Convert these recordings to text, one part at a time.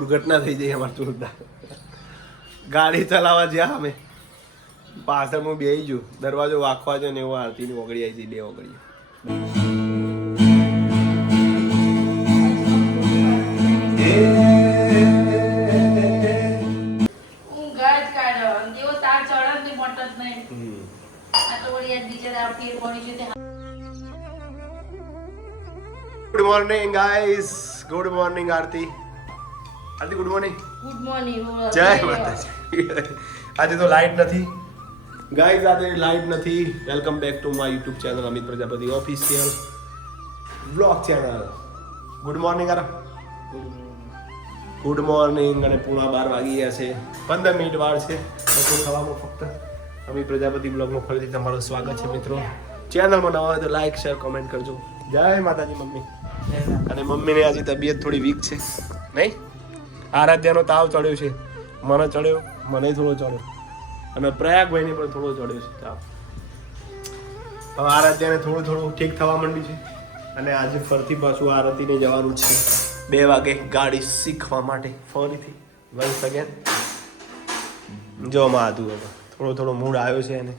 દુર્ઘટના થઈ જાય અમારે જોરદાર. ગાડી ચલાવવા જ્યાં અમે પાછળ હું બેસી ગયો, દરવાજો વાંખવા જો ને એવો આરતીની ઓગળી આવી હતી, 2 ઓગળી. Good morning guys, good morning Aarti. Aarti good morning. Good morning. જય માતાજી. આજે તો લાઈટ નથી ગાઈસ, આજે લાઈટ નથી. Welcome back to my YouTube channel Amit Prajapati official vlog channel. Good morning આર. Good morning. અને પૂણા 12 વાગી ગયા છે, 15 મિનિટ વાર છે બપોર થવામાં. ફક્ત અમિત પ્રજાપતિ બ્લોગમાં ફરીથી તમારું સ્વાગત છે મિત્રો. ચેનલમાં નવા હોય તો લાઈક શેર કોમેન્ટ કરજો. જય માતાજી મમ્મી. અને મમ્મીને આજે તબિયત થોડી વીક છે નહીં? આરાધ્યાનો તાવ ચડ્યો છે, મને ચડ્યો, મને થોડો ચડ્યો, અને પ્રયાગભાઈને પણ થોડો ચડ્યો છે તાવ. હવે આરાધ્યાને થોડું થોડું ઠીક થવા માંડ્યું છે. અને આજે ફરતી પાછું આરતીને જવાનું છે 2 વાગે ગાડી શીખવા માટે ફરીથી વન્સ અગેન. જો માં આધું હવે થોડો થોડો મૂડ આવ્યો છે એને.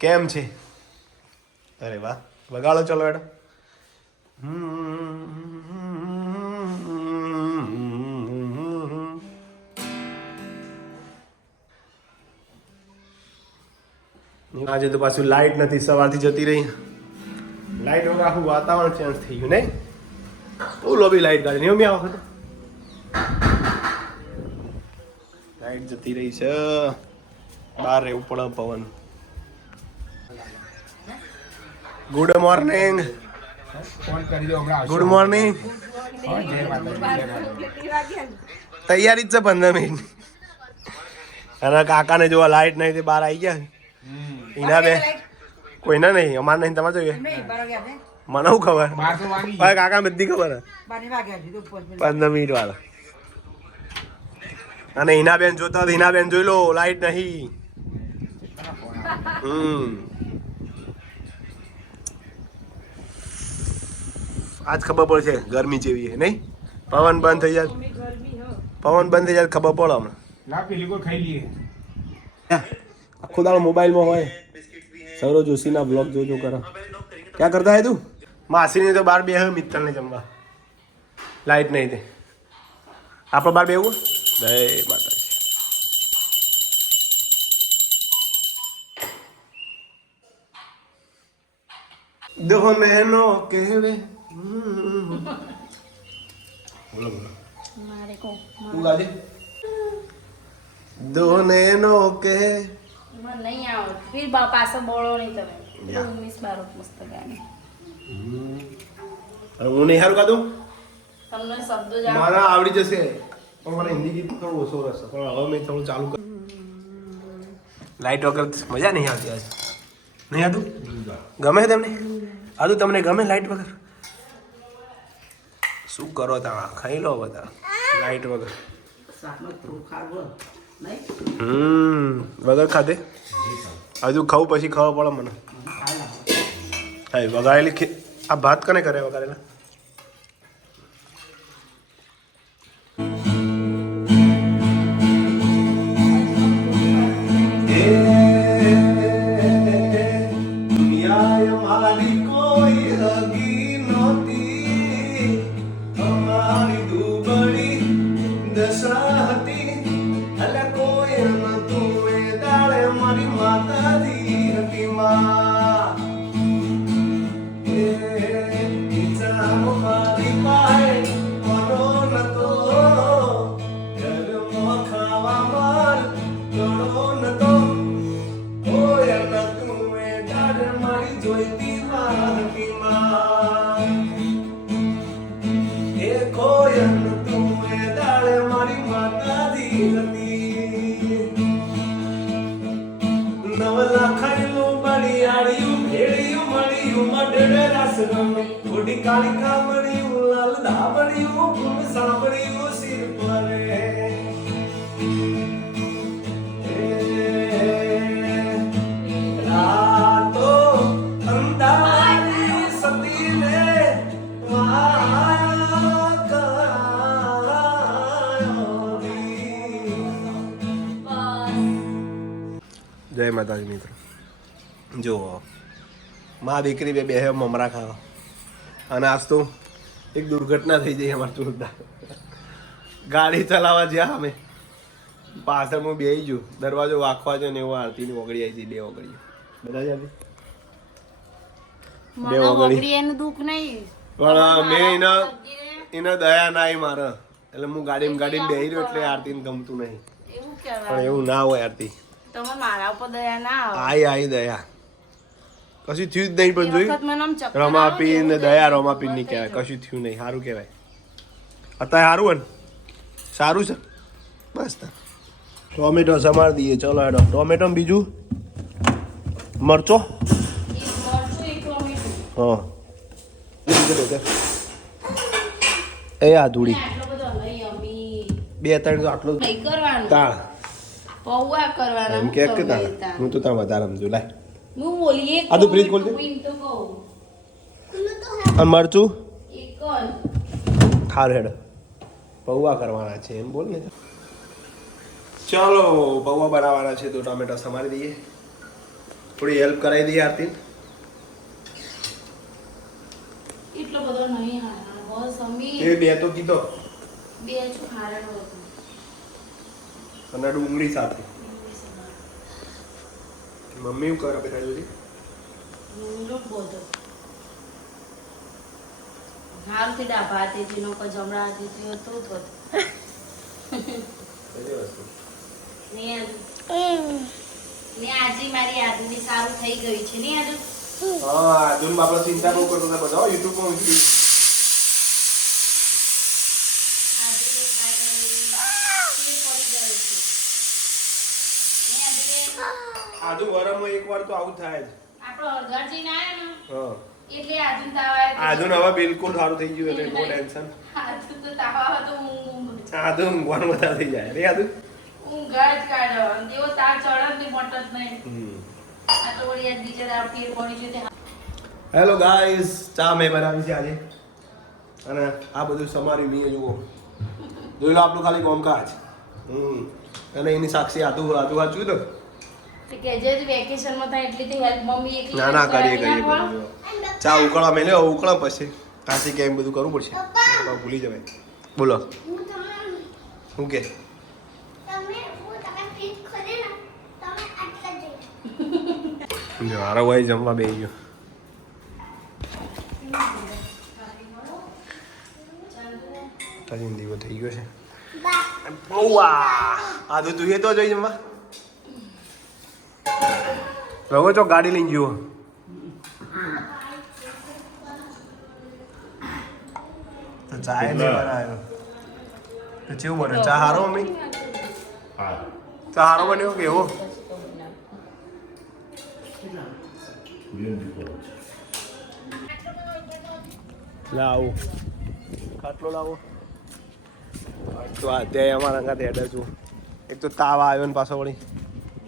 કેમ છે? અરે વાહ, વગાડો ચલો એડો. આજે તો પાછું લાઈટ નથી, સવારથી જતી રહી. લાઈટ વગર આખું વાતાવરણ ચેન્જ થઈ ગયું નહીં? બહુ લોબી લાઈટ ગાડી નહીં આ વખતે. લાઈટ જતી રહી છે, બહાર રહેવું પડે પવન. Good morning. Good morning. તૈયારી જ છે 15 મિનિટ. અને કાકાને જોવા લાઈટ નહીં તે બહાર આવી ગયા. એના બે કોઈના નહીં, અમારે નહીં. તમારે જોઈએ મને શું ખબર? કાકા બધી ખબર 15 મિનિટ વાળા. અને હિના બેન જોતા હિના બેન જોઈ લો, લાઈટ નહીં. આજ ખબર પડશે ગરમી જેવી છે નહીં? પવન બંધ થઈ જાય, પવન બંધ થઈ જાય ખબર પડે હમણાં. આખો દાડો મોબાઈલમાં હોય. સૌરવ જોશીના બ્લોગ જોજો કરો. ક્યાં કરતા હે તું? માસીને તો 12 બે મિત્રને જમવા. લાઈટ નહીં તે આપણે 12 બેવું. જય માતાજી. દોનેનો કહેવે. બોલો બોલો મારે કો તું ગાજે. દોનેનો કે મને નહીં આવડે. ફિર પાછો બોલો નહીં તમે. 19-12 મસ્ત ગાને. હું નહીં હારું ગાતું. તમને શબ્દો જ મારા આવડી જશે, પણ મને હિન્દી ગીત થોડું ઓછો રહેશે. પણ હવે મેં થોડું ચાલુ કર. લાઈટ વગર મજા નહીં આવતી આજે. નહીં આદુ ગમે તમને? આદુ તમને ગમે લાઈટ વગર? શું કરો તમે? ખાઈ લો બધા લાઈટ વગર. વગર ખાધે હજુ ખાવું પછી ખબર પડે મને. હા વગાડેલી આ ભાત કને કરે વગાડેલા? જય માતાજી મિત્રો. જુઓ મા દીકરી બે બે મમરા ખાવા અને આજ તો એક દુર્ઘટના થઈ જઈ અમારે જોરદાર. ગાડી ચલાવવા જ્યાં અમે પાછળ હું બેસી ગયું, દરવાજો વાંખવા છે ને એવો આરતીની ઓગળી આવી હતી. 2 ઓગળી બધા જ મને ઓગળી એનું દુઃખ નહીં, પણ મેં એને દયા ના આવી મારે, એટલે હું ગાડીમાં બેસી રહ્યો એટલે આરતીને ગમતું નહીં. એવું પણ કહેવાય. એવું ના હોય આરતી, તમે મારા ઉપર દયા ના આવે. આઈ દયા કશું થયું જ નહીં. પણ એ વખત મને આમ જોયું ચક્કર આવે રમાપીન ને ને દયા રમાપીન ની કહેવાય, કશું થયું નહીં. સારું કહેવાય. અત્યારે સારું હોય ને, સારું છે બસ. ટોમેટો સમારી દઈએ. ચલો હેડો. ટોમેટો ને બીજું મરચો. એક મરચું, એક ટોમેટું. હા એ આધુડી આટલો બધો નહીં અમી. 2-3 તો આટલું નહીં કરવાનું. તાળ પૌવા કરવાના. એમ કે તાળ. હું તો ત્યાં વધારે સમજુ. લાય હું બોલીએ આ તો ફ્રીજ ખોલ દે. એમ તો કહું. અને મરચું એક જ. ખાર હેડ પૌવા કરવાના છે એમ બોલ ને. ચલો પૌવા બનાવવાના છે તો ટમેટા સમારી દઈએ. થોડી હેલ્પ કરાવી દઈએ આરતી. એટલો બધો નહીં હારવાનો. બસ અમી. એ 2 તો કીધો 2 છું હારવાનો હતો. અને ડુંગળી સાથે. મમ્મી શું કરે બેટા જોડી? લોટ બોધો. હાલથી ડાભા હતી જેનો કો જમણા હતી તે તો બધું. ને આજે મારી યાદની સારું થઈ ગયું છે ને આજે. હા આધુન બાપા ચિંતા બહુ કરતો હતા બધા YouTube માં મૂકી દીધી. આજે ફાઇનલી પડી ગયું છે. ને આજે આધુ વરમમાં એકવાર તો આવું થાય જ. આપણો અરગાજી ના આયા ને હા એટલે આજુ તાવ આવ્યો. આધુન હવે બિલકુલ સારું થઈ ગયું એટલે નો ટેન્શન. આજુ તો તાવ આવે તો ઊંઘ આધુ ઊંઘવાનું બધા થઈ જાય રે આધુ. ઊંઘ જ કાઢો. જેવો તાવ ચડે ને મોટો જ નહીં. આ તો વળી આજ બીજા દાવ ફેર પડી છે તે. હેલો ગાઈસ, ચા મેં બનાવી છે આજે અને આ બધું સમારી મેં જુઓ. જોઈ લો આપણું ખાલી કોમકાજ. અને એની સાક્ષી આધુ વાંચ્યું તો તે કહેજે જ વેકેશનમાં થાય એટલી તે હેલ્પ મમ્મી એકલી ના ના કરીએ કરાવી કરીએ ના કરીએ. ચા ઉકળવા મેં લ્યો, ઉકળા પછી આથી કેમ બધું કરવું પડશે. ભૂલી જવાય. બોલો શું કે? જો હારો ભાઈ જમવા બેસી ગયો. તારી દીવો થઈ ગયો છે. આધુ તું એ તો જોઈ જમવા રઘો ચો ગાડી લઈને જુઓ. તો ચા એ નહીં બનાવ્યો તો કેવું બન્યો? ચા હારો મમ્મી? ચા હારો બન્યો કે એવો? લાવો ખાટલો લાવો. તો અત્યારે અમારા અંગાતે હેડે છું. એક તો તાવ આવ્યો ને પાછો વળી.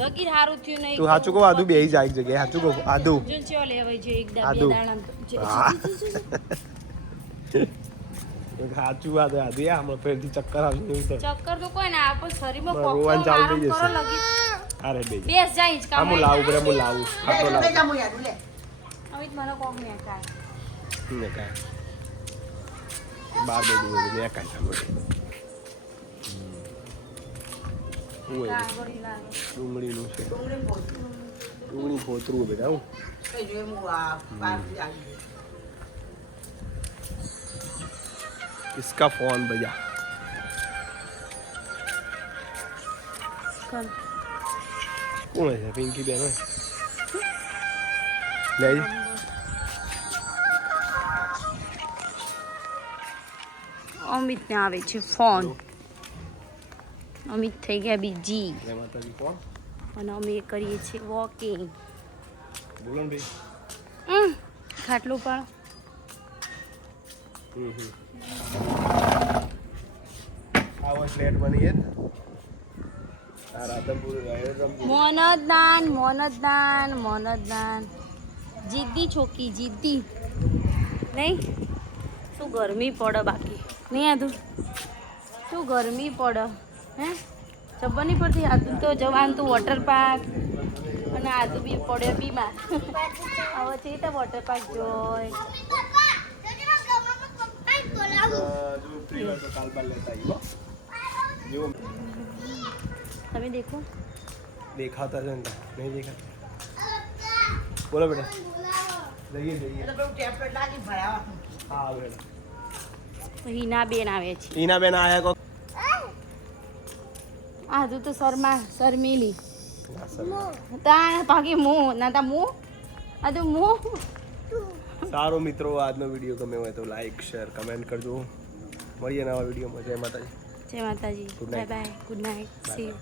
લગી હારું થયું નહીં. તું સાચું કહો આધુ બેહી જાય એક જગ્યાએ. સાચું કહો આધુ. જો ચો લેવાય છે એક દા આદુ. બે દાણા. હા. સાચું વાત આધુ. હમણાં ફેરથી ચક્કર આવશે એવું તો. ચક્કર તો કોઈ ના આપો શરીરમાં બરાબર, કોક રોવાનું ચાલુ થઈ આરામ કરો જશે. લગી. અરે બે બેસ જાય જ કામ. હું લાવું પડે હું લાવું ખાટલો લાવું અમિત મને કોક ને કાય. ને કાંઈ બાર બે દિવસ મેં કાંઈ ચાલુ કાગળી લાગે. ડુંગળીનું છે. ડુંગળી ફોતરું બેટા હું इसका फोन भैया કર. કોણ છે? પિંકી બેન હોય લઈ અમિત ને આવે છે ફોન. અમિત થઈ ગયા બીજી જય માતાજી. કોણ અને અમે કરીએ છીએ વોકિંગ. બોલો ને ભાઈ. ખાટલું પાડો. આવો ફ્લેટ બની છે ને આ રાધનપુર રાયરમપુર. મોનદદાન જીદ્દી છોકી જીદ્દી નહીં. શું ગરમી પડે બાકી નહીં આદુ. શું ગરમી પડે હે. જબર નહીં પડતી આદુ તો જવાનું તું વોટર પાર્ક અને આજુ બી પડ્યો બીમાર હવે છે તો વોટર પાર્ક જોય જો ફ્રી હોય તો કાલ બાર લેતા આવીએ હો. જો તમે દેખો દેખાતા છે ને નહીં દેખાતા બોલો બેટા જઈએ હા બેટા હિના બેન આવે છે ઈના બેન આયા કો આજુ તો શર્મીલી તા પાકી મું ના તા મું આ તો મું સારો મિત્રો આજનો વિડીયો ગમે હોય તો લાઈક શેર કમેન્ટ કરજો મળીએ નવા વિડીયોમાં જય માતાજી જય માતાજી Good bye night. Bye good night see you